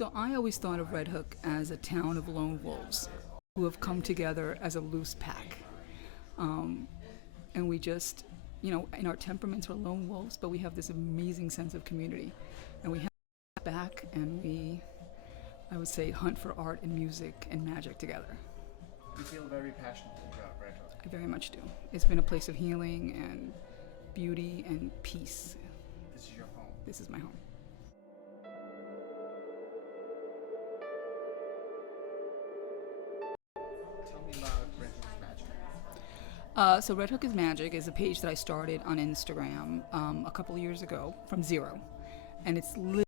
So I always thought of Red Hook as a town of lone wolves who have come together as a loose pack. Um, and we just, in our temperaments, we're lone wolves, but we have this amazing sense of community. And we have back and we, I would say, hunt for art and music and magic together. You feel very passionate about Red Hook. I very much do. It's been a place of healing and beauty and peace. This is your home. This is my home. Tell me about Red Hook's magic. So Red Hook is Magic is a page that I started on Instagram a couple of years ago from zero. And it's literally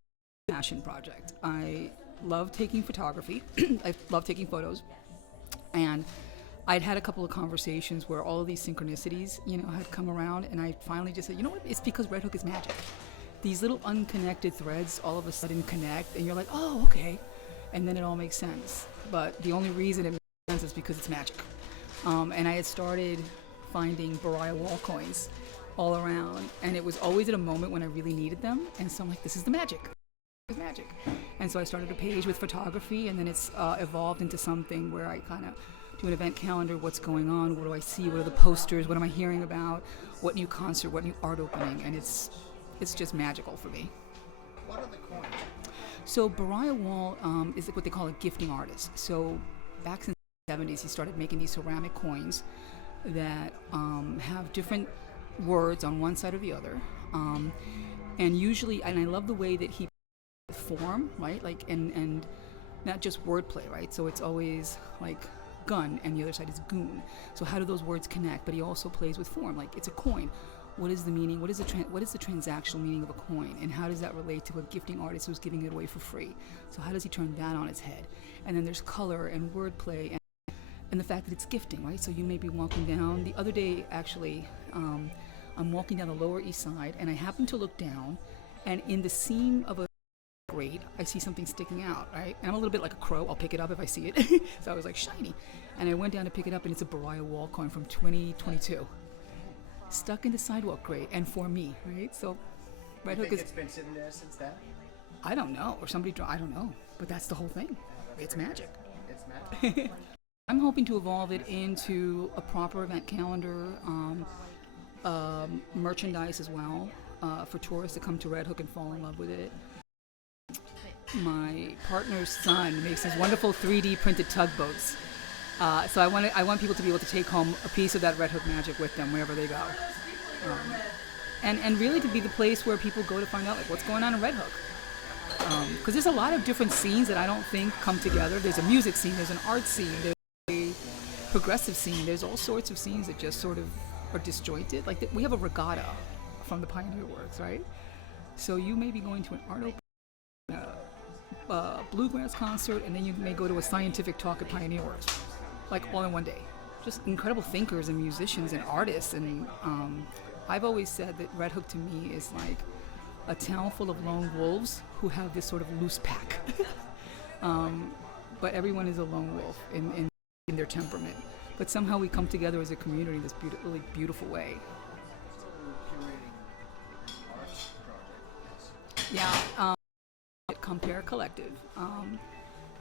a passion project. I love taking photography. I love taking photos. And I'd had a couple of conversations where all of these synchronicities, had come around, and I finally just said, you know what? It's because Red Hook is magic. These little unconnected threads all of a sudden connect, and you're like, oh, okay. And then it all makes sense. But the only reason it makes sense is because it's magic. And I had started finding Bariah Wall coins all around, and it was always at a moment when I really needed them. And so I'm like, this is the magic. It's magic. And so I started a page with photography, and then it's evolved into something where I kind of do an event calendar, what's going on, what do I see, what are the posters, what am I hearing about, what new concert, what new art opening, and it's just magical for me. What are the coins? So Bariah Wall is what they call a gifting artist. So back in the 70s, he started making these ceramic coins that have different words on one side or the other. And usually, and I love the way that he form, right? Like, and not just wordplay, right? So it's always like gun and the other side is goon. So how do those words connect? But he also plays with form, like it's a coin. What is the meaning? What is the transactional meaning of a coin? And how does that relate to a gifting artist who's giving it away for free? So how does he turn that on its head? And then there's color and wordplay and the fact that it's gifting, right? So you may be walking down. The other day, actually, I'm walking down the Lower East Side, and I happen to look down, and in the seam of a grate, I see something sticking out, right? And I'm a little bit like a crow. I'll pick it up if I see it. So I was like, shiny. And I went down to pick it up, and it's a Bariah Wall coin from 2022. Stuck in the sidewalk grate, and for me, right? So Red Hook is... It's been sitting there since then? I don't know. Or somebody... I don't know. But that's the whole thing. It's magic. It's magic. I'm hoping to evolve it into a proper event calendar, merchandise as well, for tourists to come to Red Hook and fall in love with it. My partner's son makes these wonderful 3D printed tugboats. So I want people to be able to take home a piece of that Red Hook magic with them wherever they go. And really to be the place where people go to find out like what's going on in Red Hook. Because there's a lot of different scenes that I don't think come together. There's a music scene, there's an art scene, there's a progressive scene, there's all sorts of scenes that just sort of are disjointed. Like we have a regatta from the Pioneer Works, right? So you may be going to an art opening, bluegrass concert, and then you may go to a scientific talk at Pioneer Works, like all in one day. Just incredible thinkers and musicians and artists. And I've always said that Red Hook to me is like a town full of lone wolves who have this sort of loose pack. But everyone is a lone wolf in their temperament. But somehow we come together as a community in this really beautiful way. Yeah, at Compare Collective.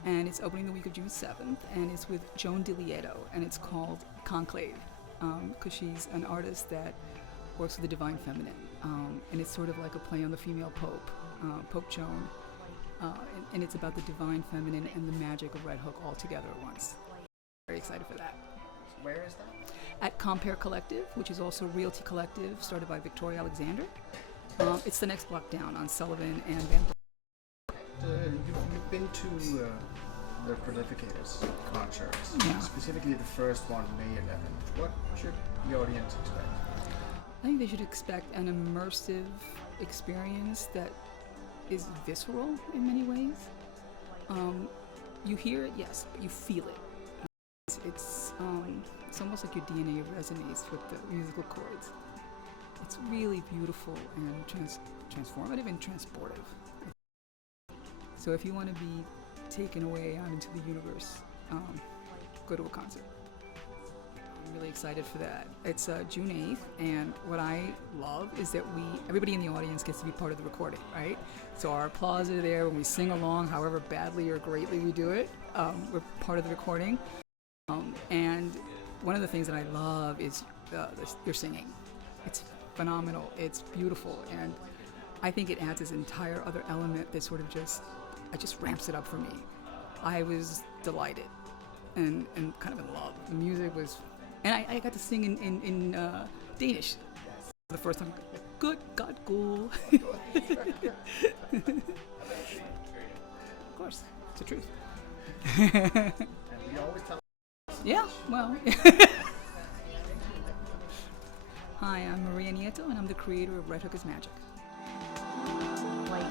And it's opening the week of June 7th, and it's with Joan DiLieto, and it's called Conclave, because she's an artist that works with the Divine Feminine, and it's sort of like a play on the female Pope, Pope Joan, and it's about the Divine Feminine and the magic of Red Hook all together at once. Very excited for that. Where is that? At Compare Collective, which is also Realty Collective, started by Victoria Alexander. It's the next block down on Sullivan and Van You've been to the Prolificators concerts, Yeah. specifically the first one, May 11th. What should the audience expect? I think they should expect an immersive experience that is visceral in many ways. You hear it, yes, but you feel it. It's almost like your DNA resonates with the musical chords. It's really beautiful and transformative and transportive. So if you want to be taken away out into the universe, go to a concert. I'm really excited for that. It's June 8th, and what I love is that everybody in the audience gets to be part of the recording, right? So our applause are there when we sing along, however badly or greatly we do it. We're part of the recording. And one of the things that I love is your singing. It's phenomenal. It's beautiful, and I think it adds this entire other element that sort of just ramps it up for me. I was delighted and kind of in love. The music was, and I got to sing in Danish for the first time. Good God, cool. Of course, it's the truth. And we always tell. Yeah, well. Hi, I'm Maria Nieto, and I'm the creator of Red Hook is Magic. Like